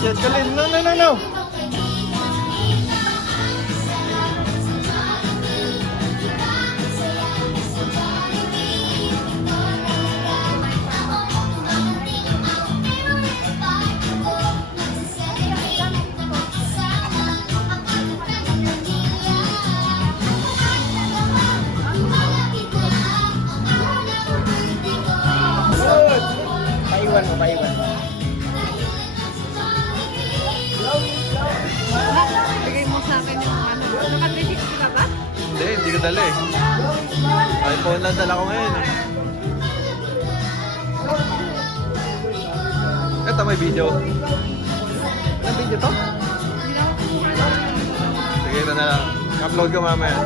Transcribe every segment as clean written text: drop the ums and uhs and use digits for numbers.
Yes, Kalin. No, no, no, no. Good. Maiwan mo, maiwan mo. Bigay mo sa akin yung ano. Naka-360 ka ba? Hindi ko dala eh. iPhone lang dala ko ngayon eh. Ito may video. Anong video to? Hindi na ako kumuha. Sige, ito na lang. Upload ko mamaya.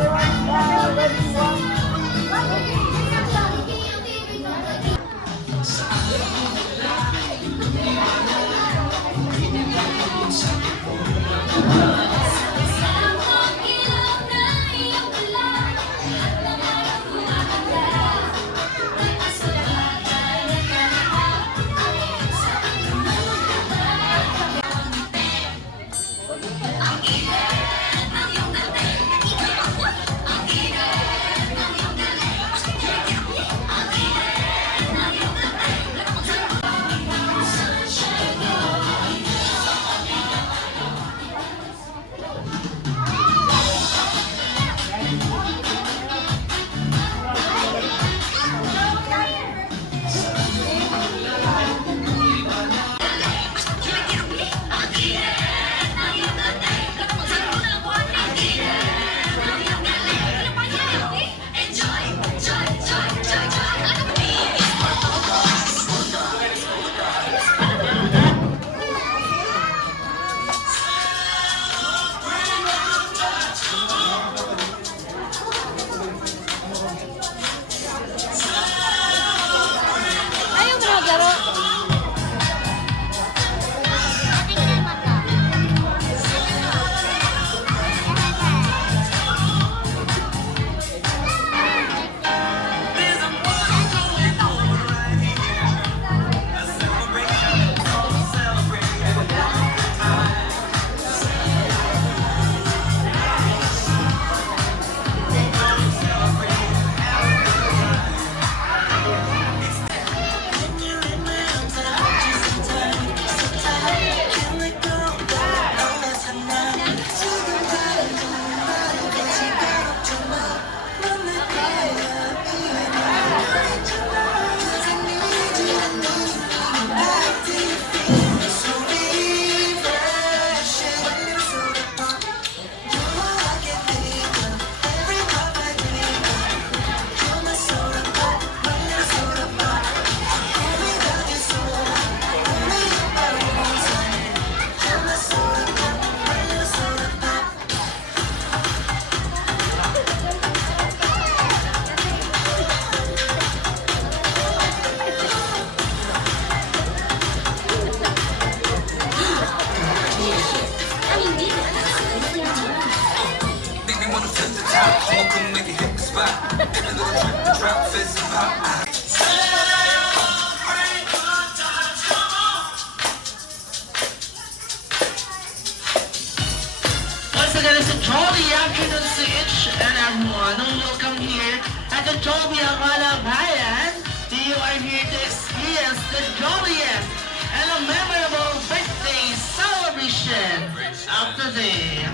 Ayaw mo naglaro. Once again, it's a jolly afternoon to each and everyone. Welcome here at the Jolly Akala Bayan. You are here to experience the jolliest and a memorable birthday celebration of the day.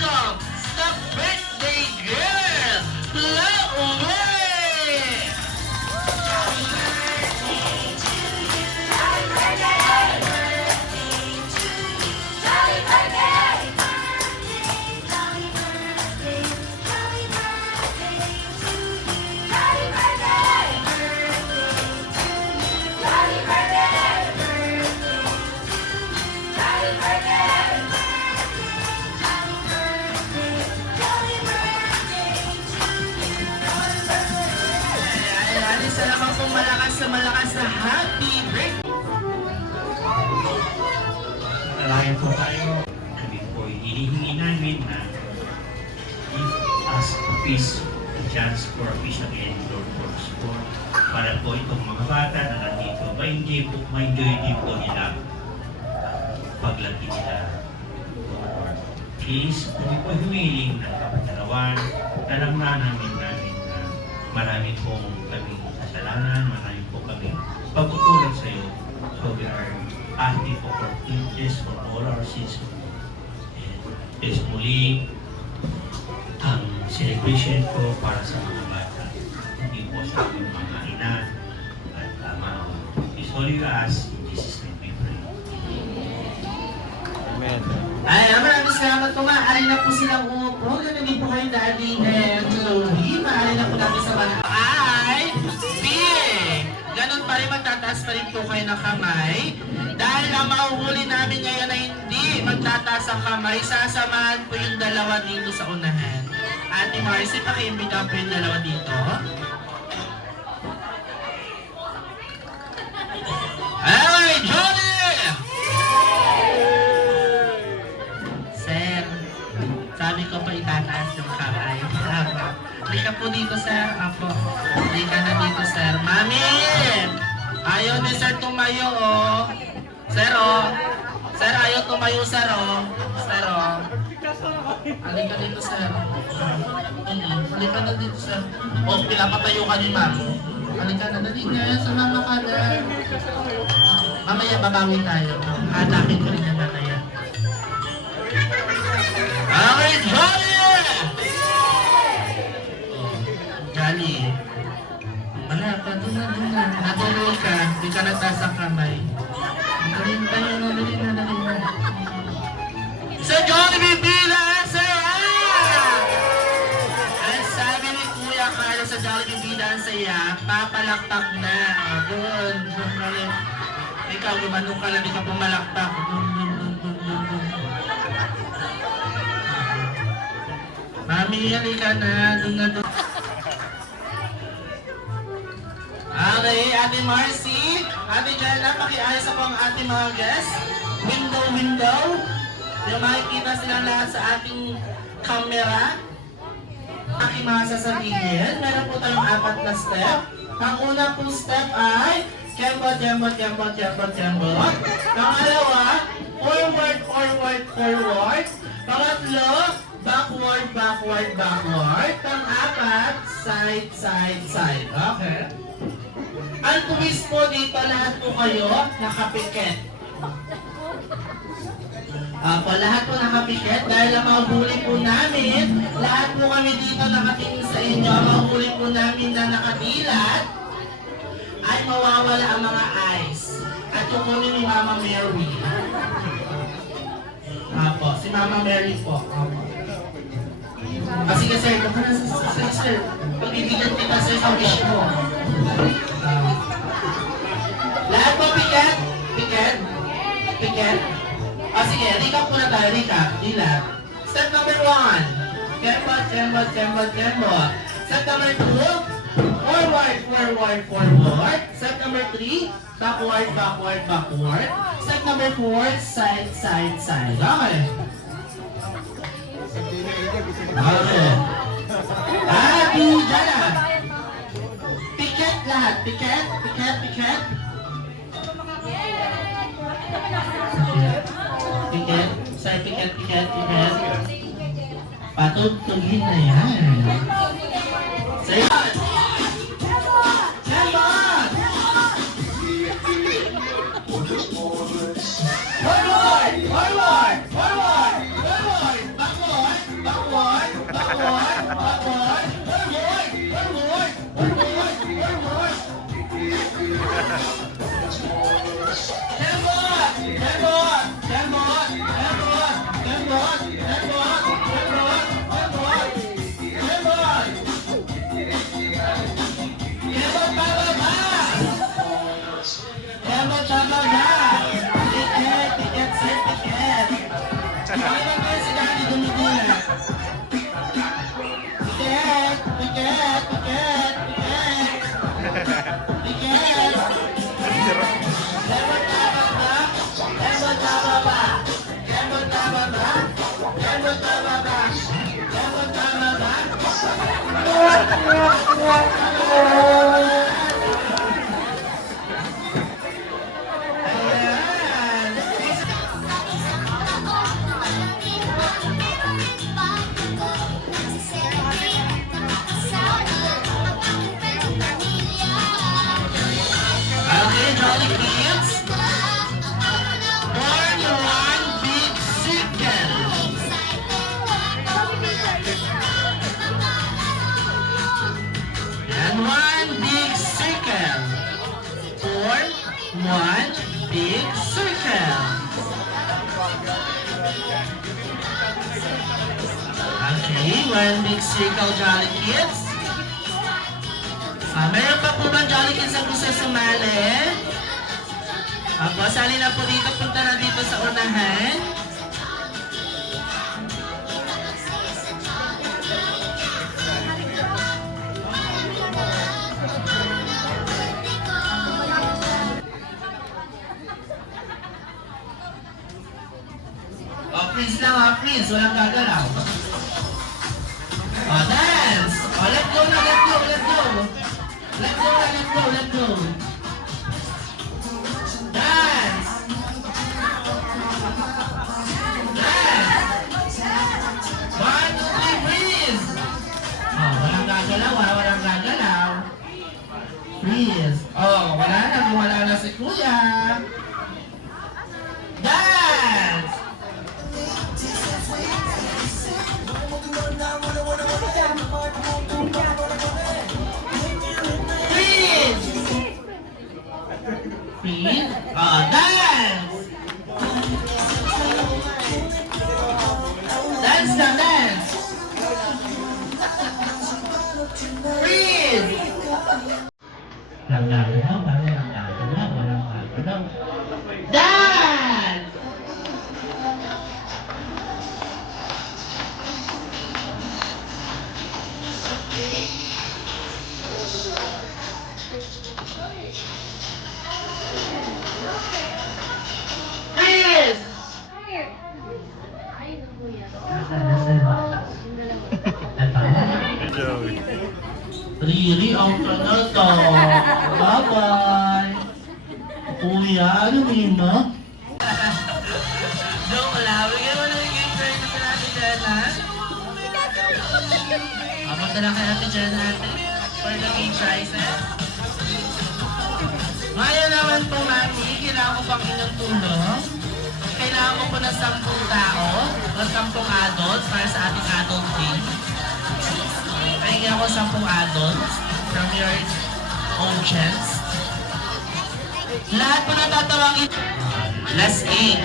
Welcome, the birthday girl, Lauwe! Isa naman pong malakas na happy birthday! Malaya po tayo. Kami po hinihingi namin na give us a peace, a chance for a peace again, Lord Lord's po. Para po itong mga bata na nandito, ma-enjoy din po nila pag paglaki nila. Please, kung po humiling ng kapatarawan, alam na namin na marami pong kaming kasalanan, marami po kaming pagkukulang sa iyo. So we are asking for forgiveness for all our sins. Yes, muli, ang celebration ko para sa mga bata, hindi po sa mga ina at ama. Is all you ask, in Jesus' name we pray. Amen. Ay, maraming salamat po. Maaari na po silang umupo. Ganun din po kayo, Daddy and Chloe. Maaari na po natin sa mga ay big. Ganun pa rin, magtataas pa rin po kayo ng kamay. Dahil ang mahuhuli namin ngayon na hindi magtataas ang kamay, sasamahan po yung dalawa dito sa unahan. Ate Marcy, pakiimbita po yung dalawa dito. Ay, Johnny! Sir, sabi ko pa itataas yung kamay. Halika po dito, sir. Apo. Halika na dito, sir. Mami! Ayaw ni sir tumayo, oh. Sir, oh. Sir, ayaw tumayo, sir, oh. Sir, oh. Halika dito, sir. Halika na dito, sir. Oh, pinapatayo ka ni ma'am. Halika na, dali na. Sumama ka na. Mamaya, babawi tayo. Hatakin ko rin yan mamaya. Okay, Johnny! Johnny. Wala pa, doon na. Natuloy ka, di ka nagtaas ang kamay. Galing tayo na, dali na. Sa Johnny, bibila saya! Ang sabi ni Kuya Carlo sa Johnny, bibila ang saya, papalakpak na. Doon. Ikaw, gumanong ka lang, di ka pumalakpak. Mami, halika na. Doon na. Okay, Ate Marcy. Ate Jana, pakiayos ako ang ating mga guests. Window. Yung makikita sila lahat sa ating camera. Aking mga sasabihin. Meron po tayong 4 na step. Ang una pong step ay jembot. Pangalawa, forward. Pangatlo, backward. Pang-apat, side. Okay. Ang twist po dito, lahat po kayo nakapikit. Lahat po nakapikit dahil ang mahuli po namin, lahat po kami dito nakatingin sa inyo, ang mahuli po namin na nakadilat ay mawawala ang mga eyes. At yung kunin ni Mama Mary. Si Mama Mary po. Sige sir, sir. Pagbibigyan kita sir sa wish mo. Lahat po piket. Sige, recap muna tayo, Dilat. Step number 1. Jembot. Step number 2. Forward. Step number 3. Backward. Step number 4. Side. Okay. Ate Jana. Piket lahat. Piket. Sir, piket. Patutugin na yan. Say it. Jembot! Forward! Okay, one big circle Jolly Kids. Meron pa po bang Jolly Kids ang gusto sumali? Apo, sali na po dito. Punta na dito sa unahan. Freeze lang freeze. Walang gagalaw. Dance! Let go na, let go, let go. Let go na, let go, let go. Dance! Dance! 1, 2, 3, freeze! Walang gagalaw, walang gagalaw. Freeze. Wala na si Kuya. Dance! Freeze! Freeze? Dance! Dance na, dance! Freeze! Lang gagalaw, walang gagalaw, walang gagalaw. Dance! Freeze! Joey. Riri, ang kanal to. Bye-bye. Kuya, ano mo? Joke lang. Bigyan mo na yung game try na sa natin dyan, ha? Punta lang kay Ate Jen natin for the game prizes. Ngayon naman po, Mami, kailangan ko pang inyong tulong. Kailangan ko po na 10 tao o 10 adults para sa ating adult game. Kaya ko 10 adults from your own chance. Lahat po natatawagin. Last 8.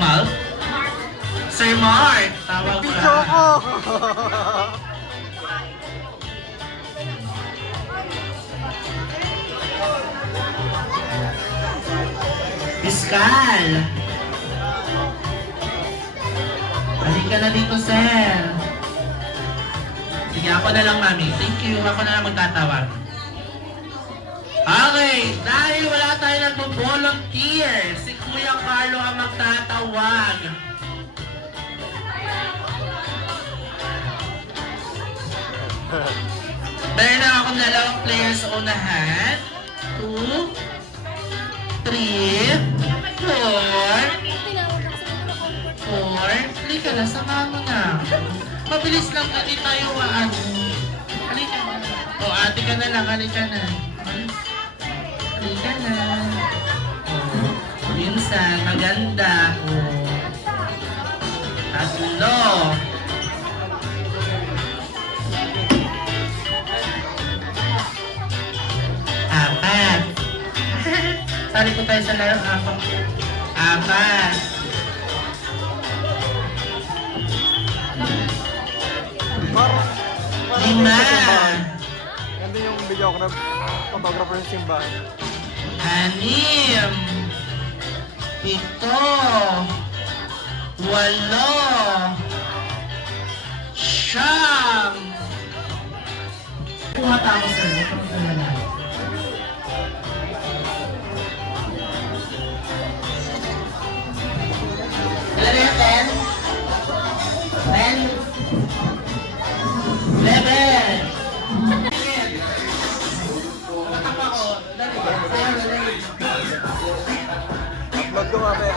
Mark? Sir Mark! Tawag ka. Piskal! Halika na dito, sir. Sige, ako na lang, Mami. Thank you. Ako na lang magtatawag. Okay, dahil wala tayo nagbo-volunteer, si Kuya Carlo ang magtatawag. Meron na akong 2 players sa unahan. 2, 3, 4. Halika na, samahan mo na. Mabilis lang, hindi tayo halika. Ate ka na lang, halika na. Halika na. Minsan, maganda. 3. Sali ko tayo sa laro. 4. Lima. Ganda yung photographer ng simbahan. 6. 7. 8. 9. Kuha tayo, sir. Ilan na yung 10? 11. Upload ko mamaya.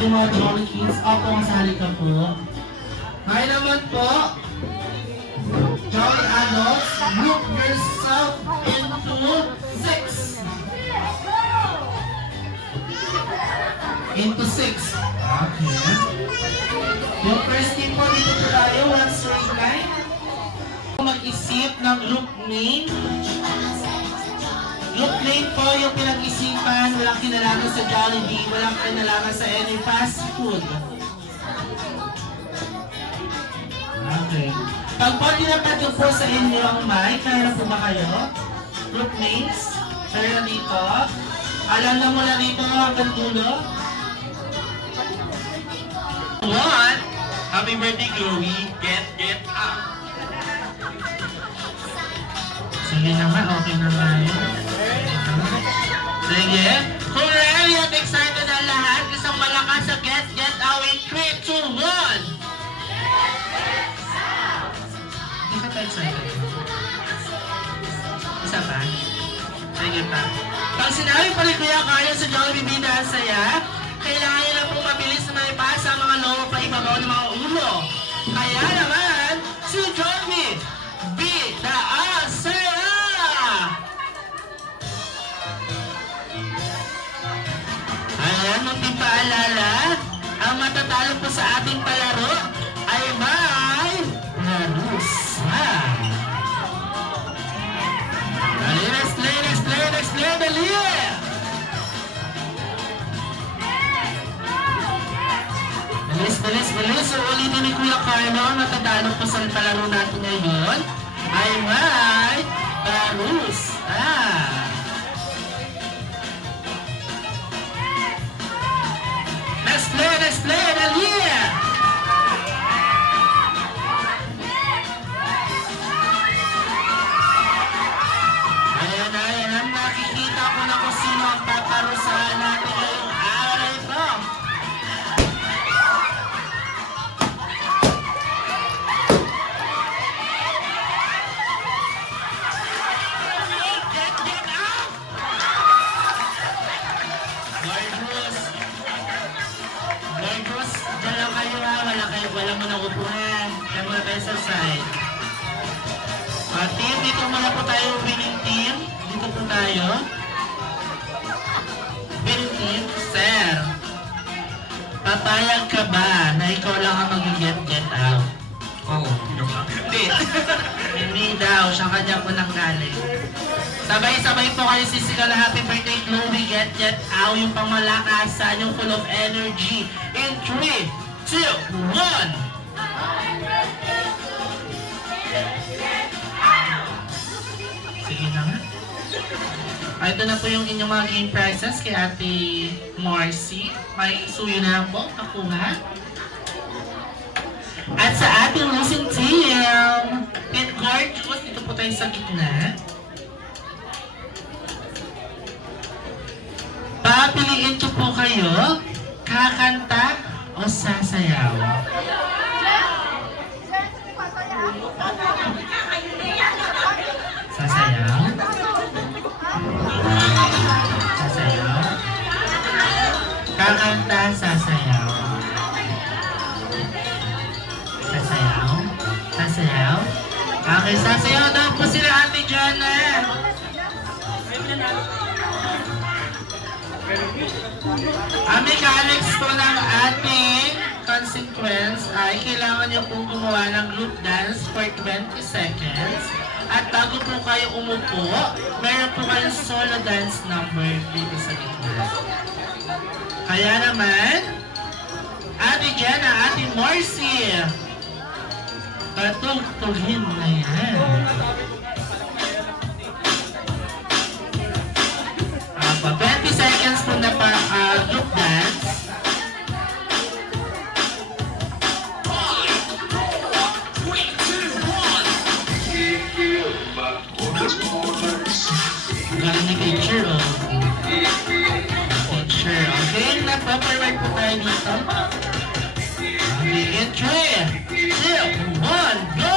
Yung mga Jolly Kids, ako masali ka po. Ngayon naman po, Jolly Adults, group yourself into 6. Into 6. Okay. Yung first team po dito po tayo, 1 straight line. Mag-isip ng group name Same po yung pinag-isipan, walang kinalaman sa Jollibee, walang kinalaman sa any fast food. Okay. Pag po tinatag ko po sa inyo ang mic, kaya na po ba kayo? Group mates? Kaya na dito? Alam na mula dito hanggang dulo? One, happy birthday, Chloe. Get up. Sige naman, okay na tayo. Sige. Kung ready at excited ang lahat, isang malakas sa get out in 3, 2, 1! Hindi ka tayo excited. Isa pa? Sige pa. Pag sinabi pa rin Kuya Carlo sa Jollibee Bida ang saya, kailangan nyo na po mabilis na maipasa ang mga logo pa ibabaw ng mga ulo. Kaya naman, si Jollibee Bida ang saya! Ayan, munting paalala, ang matatalo po sa ating palaro ay may Larusa. Dali, next play, dali! Bilis. Uulitin ni Kuya Carlo, ang matatalo po sa palaro natin ngayon ay may Larusa. Next play, dali! Ayan, nakikita ko na kung sino ang paparusahan natin ngayong araw na ito. Get out! Gorgeous, dyan lang kayo ha, wala mo nang upuhan. Kaya muna kayo sa side. Team, dito muna po tayo, winning team. Dito po tayo. Winning team, sir. Papayag ka ba na ikaw lang ang mag-get out? Oh, hindi. Hindi daw, siya kanya po nang galing. Sabay-sabay po kayo sisigaw na happy birthday, Chloe, get out, yung pangmalakasan, yung full of energy. In 3, 2, 1! Sige na nga. Ito na po yung inyong mga game prizes kay Ate Marcy. May suyo na po, nakuha. At sa ating losing team, Pit Gorgeous, dito po tayo sa gitna. Papiliin ko po kayo, kakanta o sasayaw. Sasayaw? Sasayaw? Kakanta, sasayaw. Sasayaw? Sasayaw? Okay, sasayaw daw po sila Ate Jana. Ang mechanics po ng ating consequence ay kailangan nyo pong gumawa ng group dance for 20 seconds. At bago po kayo umupo, meron po kayong solo dance number dito sa gitna. Kaya naman, Ate Jenna, Ate Marcy, patugtugin na yan. 20 seconds po na group dance. Galing ni teacher, oh. Teacher, okay. Nagpa-forward po tayo dito. Okay, in 3, 2, 1, go!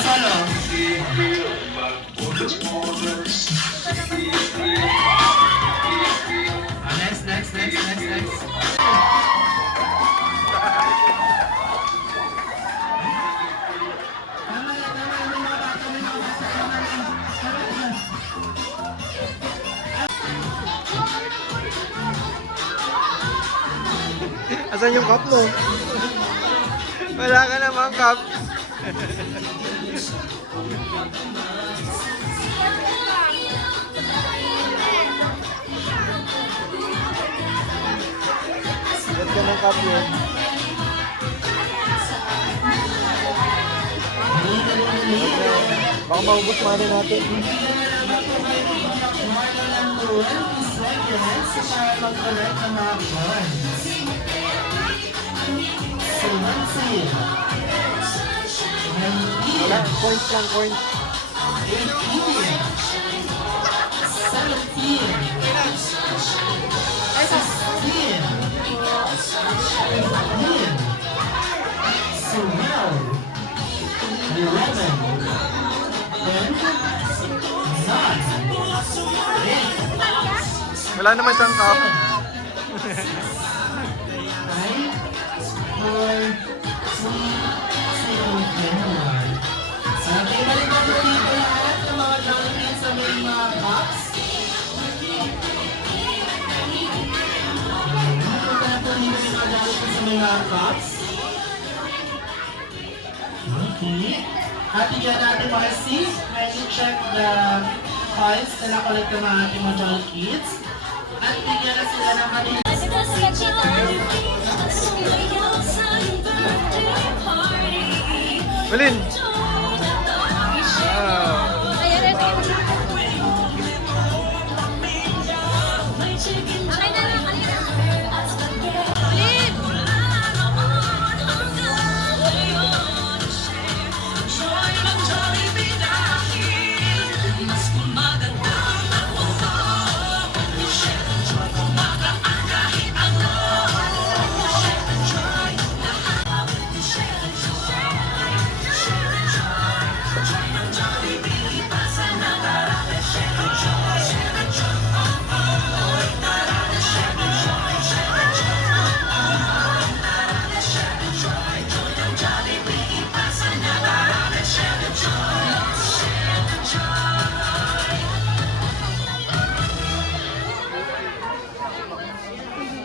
Solo. Next. Tama, yung mga bata. Asan yung cup mo? Wala ka namang cup. Ba't ka ng cup yun? Baka maubos mali natin. Wala, coins lang, coins. 11, Wala naman siyang cup. 9, 4, 3, 2, 1. Okay, balik na po dito lahat ng mga Jollibee sa may mga cups. Punta na po dito yung mga Jollibee sa may mga cups. Okay. At bigyan natin Marcy, when you check the coins na nakulit ng mga ating mga Jolly Kids. At bigyan na sila ng kanilang Malin! Wow! Ayan, ready. Okay na lang, kanina. Ulit!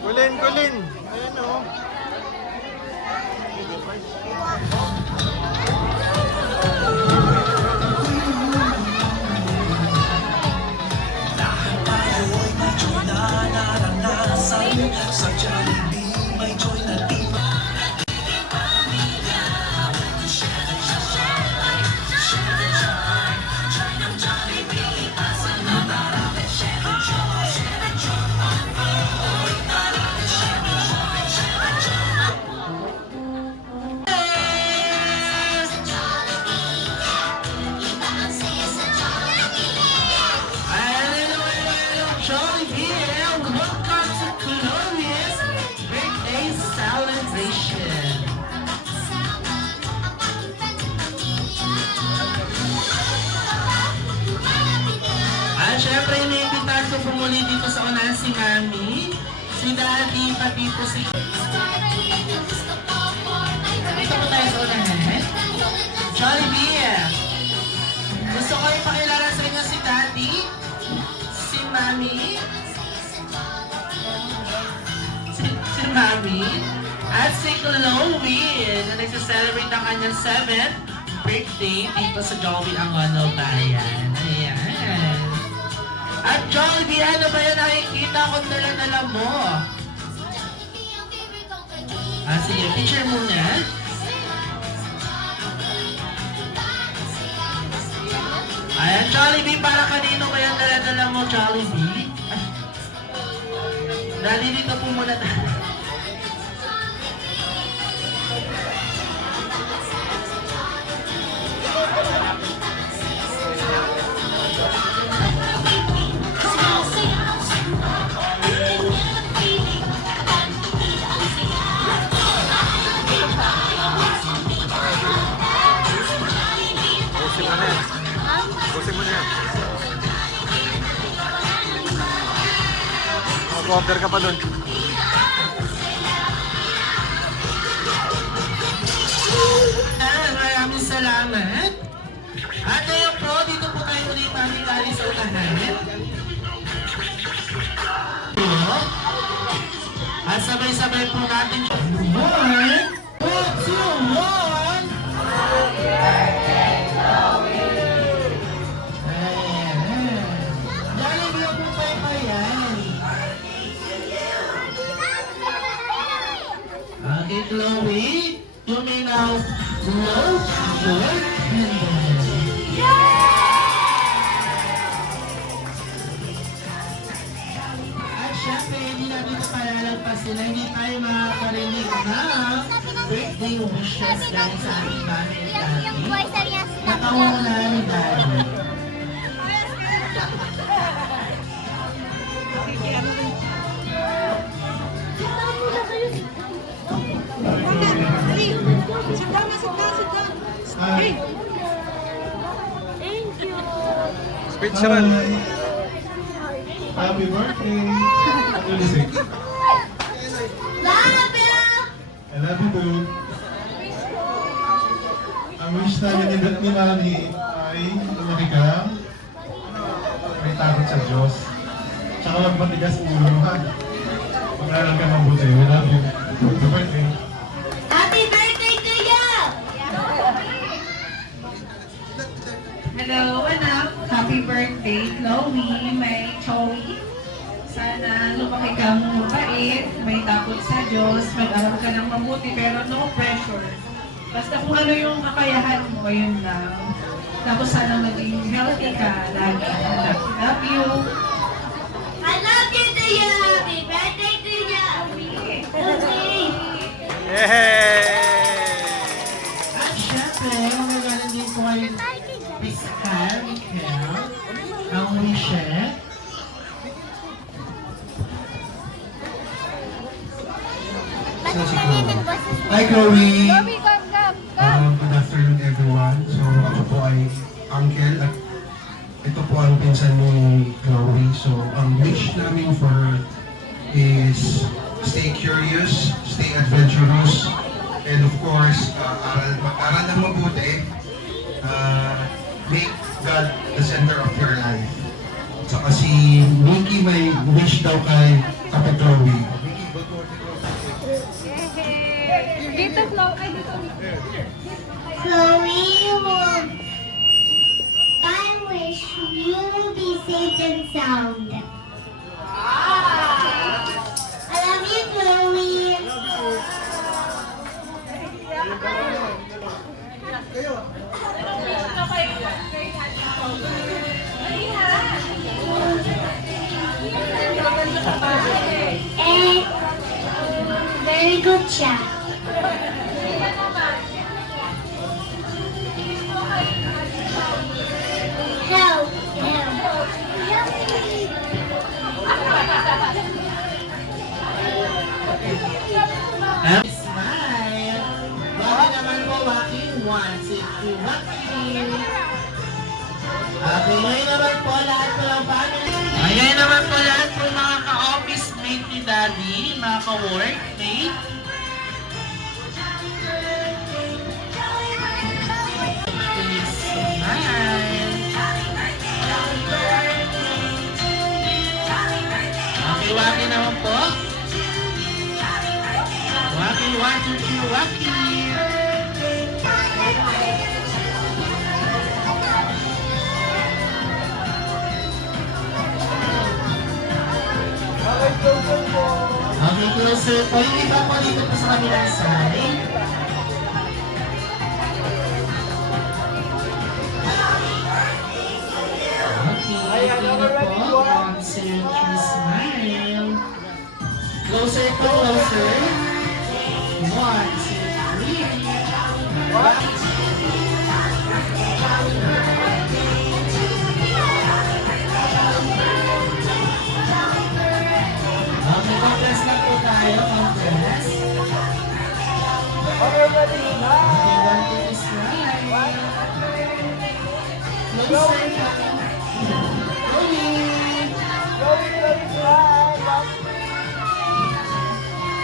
Kulin, kulin! Ayan o. Jollibee and welcome to Glorious Birthday Celebration. At syempre, iniimbitan ko po muli dito sa unahan si Mami, si Daddy, pati po si... Dito po tayo sa unahan. Jollibee! Gusto ko ipakilala sa inyo si Daddy, si Mami, si Mami, at si Chloe na nagsiselebrate ang kanyang 7th birthday dito sa Jollibee Angono Bayan. Ayan. At Jollibee, ano ba yan nakikita kung dala-dala mo? Sige, picture muna. Ayan, Jollibee, para kanino ba yung dala-dala mo, Jollibee? Dali dito po muna tayo. Busin mo na yan. Busin mo na yan. Mag-order ka pa doon. Maraming salamat. At ngayon po, dito po tayo ulit mamikali sa unahan. At sabay-sabay po natin One, two, one. Jollibee po pa yan. Okay, Chloe, you may now blow your candle. At syempre, hindi natin palalagpasin na hindi tayo makakarinig ng birthday wishes galing sa ating mami at daddy. Nakawala ni daddy. Sit down na, sit down, sit down. Hey! Thank you. Speech run. Happy birthday! Happy birthday! I love you too. Ang wish namin ni Mami ay lumaki ka, may takot sa Diyos, tsaka wag matigas ulo ha. Mag-aaral ka mabuti. We love you. Happy birthday! Happy birthday to you! Hello, anak. Happy birthday, Chloe, may Chloe. Sana lumaki kang mabait, may takot sa Diyos, mag-aral ka ng mabuti, pero no pressure. Basta kung ano yung kakayahan mo, yun lang. Tapos sana maging healthy ka lagi. Anak, love you. I love you to you! Happy birthday to you! Okay. Yay! At syempre, magagalan din po ay Pascal, Michael, ang wishes. Hi Chloe! Good afternoon everyone. So ako po ay Uncle at ito po ang pinsan ni Chloe. So ang wish namin for her is stay curious, stay adventurous, and of course, mag-aral ng mabuti. Make God the center of your life. Saka si Mickey may wish daw kay Kape Chloe. Dito, Flo. Ay, dito. Chloe, I wish you will be safe and sound. I love you, Chloe. Eh, very good siya. Help! Smile! Bakit naman po walking once if you walking? Okay, ngayon naman po lahat po ng family. Ngayon naman po lahat po mga ka-office mate ni Daddy, mga ka-work mate. Please smile. Okay, walking naman po. Walking, 1, 2, 3, walking. Okay, closer po. Yung iba po dito po sa kabilang side. Okay, dito po. 1, 2, 3, smile. Closer po, closer. 1, 2, 3. Okay, congress lang po tayo, congress. Okay, ready na. Okay, one, two, smile. Closer po.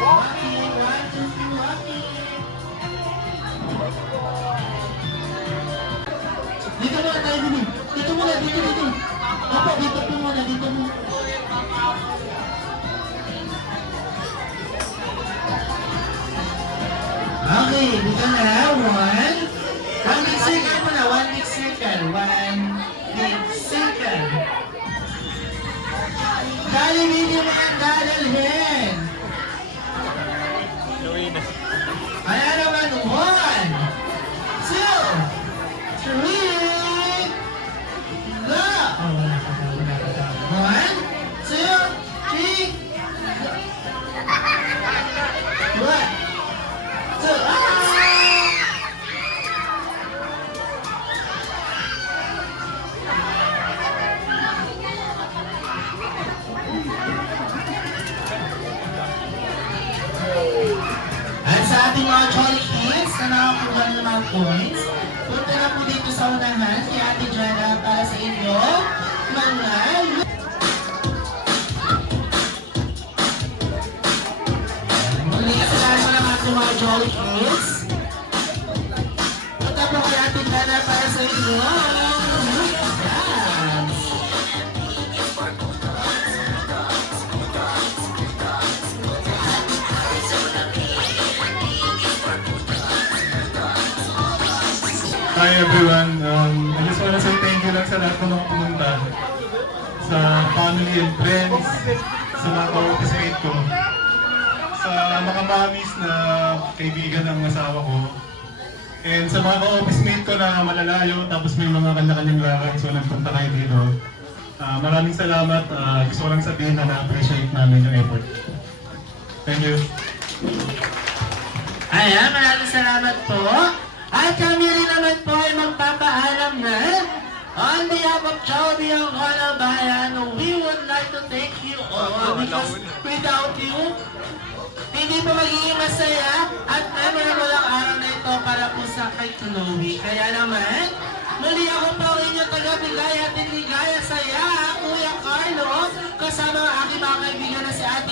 Walking, 1, 2, 3, walking. Dito muna tayo, Bibi. Dito muna, dito. Opo, dito po muna, dito muna. Okay, dito na. One big circle muna. One big circle. One big circle. Dali, hindi mo kang dadalhin. Ayan naman. 1, 2, 3, go! 1, 2, 3, What? So, At sa ating mga Jolly Kids na nakakuha ng mga points, punta na po dito sa unahan si Ate Jana para sa inyo mga muli kasalanan mo ng ating mga Jolly Kids. Punta po kay Ate Jana para sa inyo dance. Hi everyone, I just want to say thank you lang sa lahat ng mga pumunta, sa family and friends, sa mga ka-office mate ko, sa mga mommies na kaibigan ng asawa ko, and sa mga ka-office mate ko na malalayo tapos may mga kanya-kanyang lakad so nagpunta kayo dito. Maraming salamat, gusto ko lang sabihin na na-appreciate namin yung effort. Thank you. Ayan, maraming salamat po. At kami rin naman po ay magpapaalam na on behalf of Joby ang Bayan, we would like to thank you all because without you, hindi po magiging masaya at memorable ang araw na ito para po sa kay Chloe. Kaya naman, muli ako po ang inyong taga-bigay at ligaya saya, Kuya Carlo, kasama ang aking mga kaibigan na si Ate